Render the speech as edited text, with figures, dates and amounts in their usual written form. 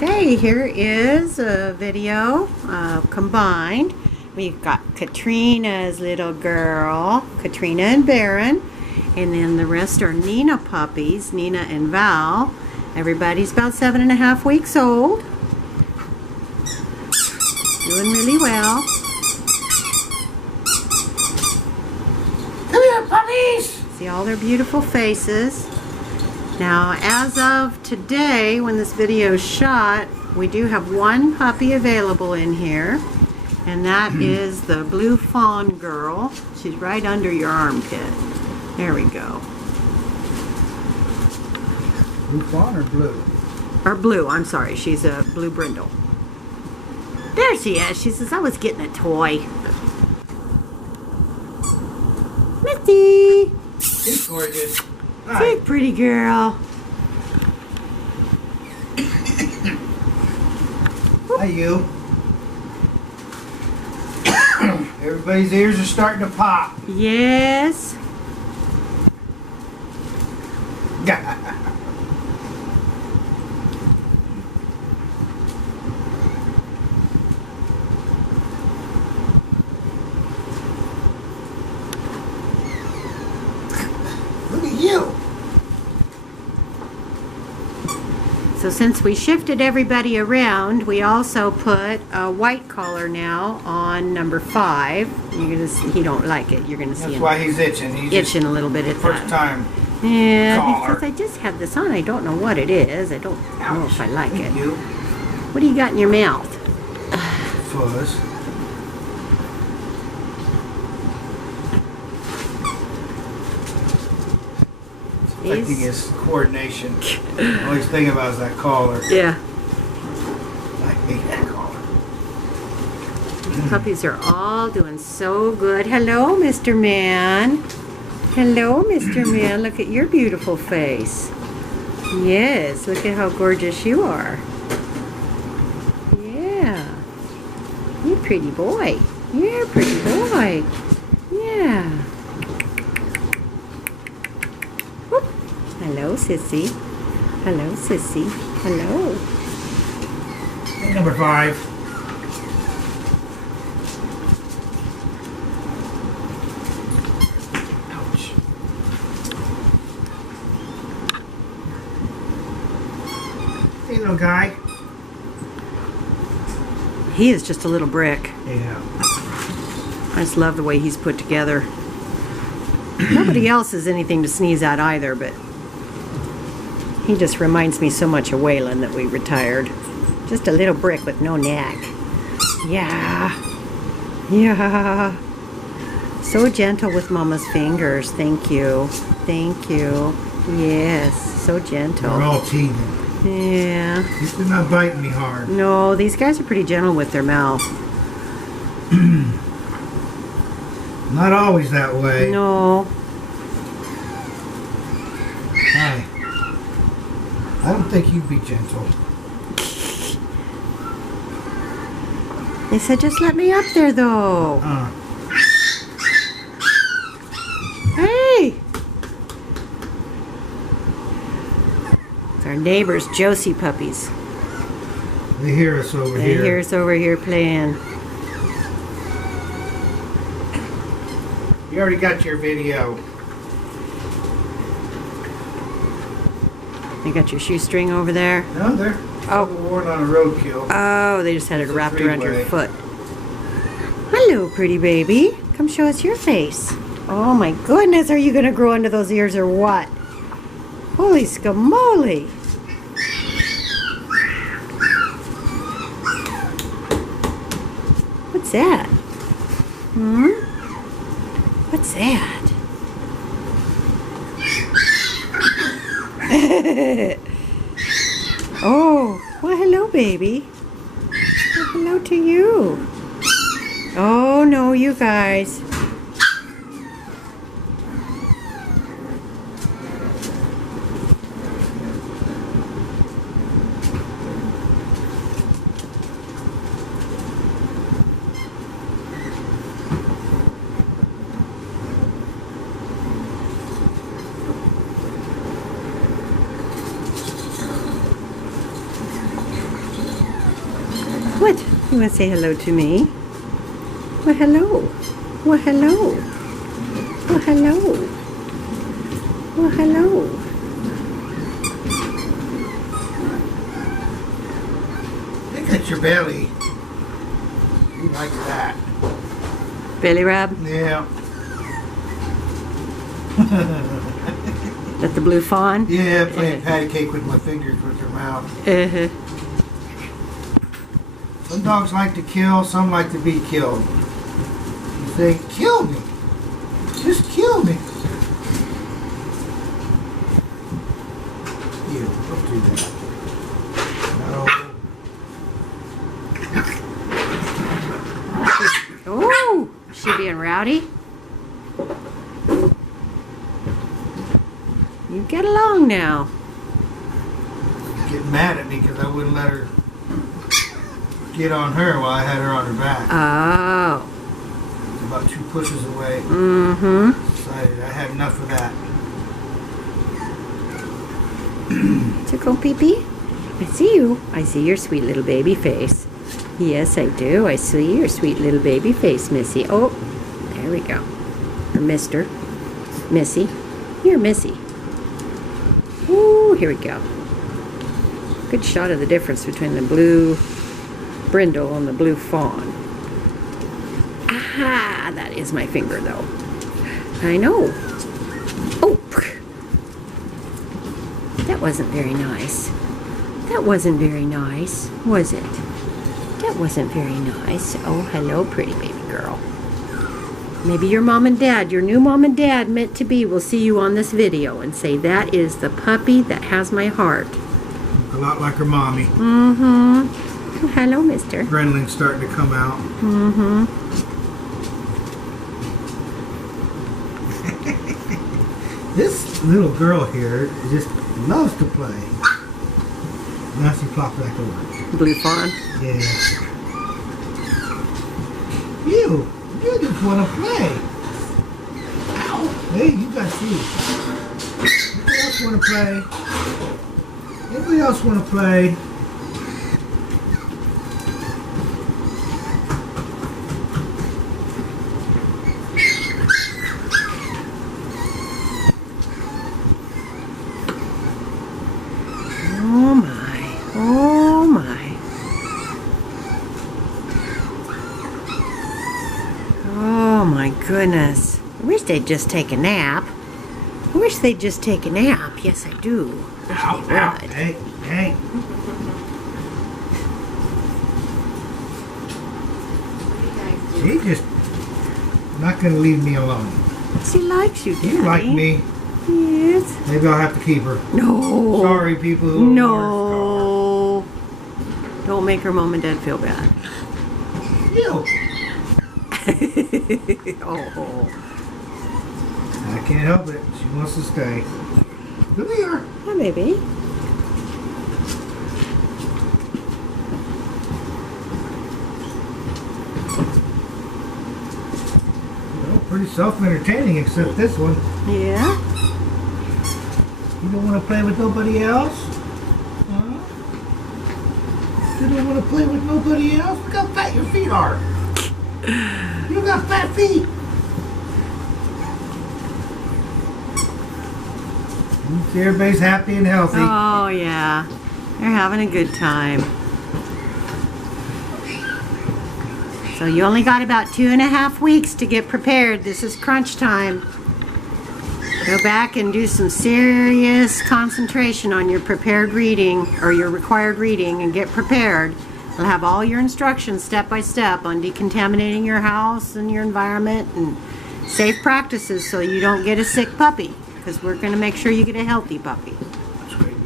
Okay, here is a video combined. We've got Katrina's little girl, Katrina and Baron, and then the rest are Nina puppies, Nina and Val. Everybody's about 7.5 weeks old. Doing really well. Come here, puppies! See all their beautiful faces. Now, as of today, when this video is shot, we do have one puppy available in here, and that is the blue fawn girl. She's right under your armpit. There we go. Blue fawn or blue? Or blue, I'm sorry. She's a blue brindle. There she is. She says, I was getting a toy. Misty! She's gorgeous. Hey, pretty girl. Hi, you. Everybody's ears are starting to pop. Yes. Look at you. So since we shifted everybody around, we also put a white collar now on number 5. You're gonna see, he don't like it. You're gonna see That's him why he's itching. He's itching a little bit at first that. time. Yeah, collar. because I just have this on. I don't know what it is. I don't know if I like it. You. What do you got in your mouth? Fuzz. Affecting his coordination. All he's thinking about is that collar. Yeah. I hate that collar. Puppies are all doing so good. Hello, Mr. Man. Hello, Mr. Man. Look at your beautiful face. Yes, look at how gorgeous you are. Yeah. You're a pretty boy. You're a pretty boy. Yeah. Whoop. Hello, sissy. Hello, sissy. Hello. Hey, number 5. Ouch. Hey, little guy. He is just a little brick. Yeah. I just love the way he's put together. Nobody else is anything to sneeze at either, but he just reminds me so much of Waylon that we retired. Just a little brick with no neck. Yeah. Yeah. So gentle with Mama's fingers. Thank you. Thank you. Yes. So gentle. They're all teething. Yeah. They're not biting me hard. No, these guys are pretty gentle with their mouth. Not always that way. No. Hi. I don't think you'd be gentle. They said just let me up there though. Hey! It's our neighbors, Josie puppies. They hear us over They here. hear us over here playing. You already got your video. You got your shoestring over there? No, they're worn on a roadkill. Oh, they just had it It's a wrapped around your three-way. foot. Hello, pretty baby. Come show us your face. Oh my goodness, are you going to grow into those ears or what? Holy scamoly. What's that? Hmm? What's that? Oh, well, hello, baby. Well, hello to you. Oh, no, you guys. What? You want to say hello to me? Well, hello. Well, hello. Well, hello. Well, hello. Look at your belly. You like that. Belly rub? Yeah. That the blue fawn? Yeah, playing patty cake with my fingers with your mouth. Uh-huh. Some dogs like to kill, some like to be killed. You say, kill me. Just kill me. You, don't do that. No. Oh, is she being rowdy? You get along now. Getting mad at me because I wouldn't let her get on her while I had her on her back. Oh. About 2 pushes away. Mm-hmm. Decided I had enough of that. Tickle pee-pee? I see you. I see your sweet little baby face. Yes, I do. I see your sweet little baby face, Missy. Oh, there we go. Or Mr. Missy. You're Missy. Ooh, here we go. Good shot of the difference between the blue brindle and the blue fawn. Aha! That is my finger, though. I know. Oh! That wasn't very nice. That wasn't very nice, was it? That wasn't very nice. Oh, hello, pretty baby girl. Maybe your mom and dad, your new mom and dad meant to be, will see you on this video and say, that is the puppy that has my heart. Look a lot like her mommy. Mm-hmm. Oh, hello, mister. Adrenaline's starting to come out. Mm-hmm. This little girl here just loves to play. Now she plops back over. Blue fawn. Yeah. You just want to play. Ow. Hey, you got shoes. Anybody else want to play? Anybody else want to play? Oh my. Oh my. Oh my goodness. I wish they'd just take a nap. I wish they'd just take a nap. Yes, I do. Wish Ow, they ow. would. Hey, hey. She just not going to leave me alone. She likes you, Daddy. You like me. Yes. Maybe I'll have to keep her. No. Sorry, people who No. Don't make her mom and dad feel bad. You. Oh. I can't help it. She wants to stay. Come here. Yeah, baby. Well, pretty self-entertaining except this one. Yeah? You don't want to play with nobody else? Huh? You don't want to play with nobody else? Look how fat your feet are. You got fat feet. See, everybody's happy and healthy. Oh, yeah. They're having a good time. So you only got about 2.5 weeks to get prepared. This is crunch time. Go back and do some serious concentration on your prepared reading or your required reading and get prepared. I'll have all your instructions step by step on decontaminating your house and your environment and safe practices so you don't get a sick puppy, because we're going to make sure you get a healthy puppy. That's great.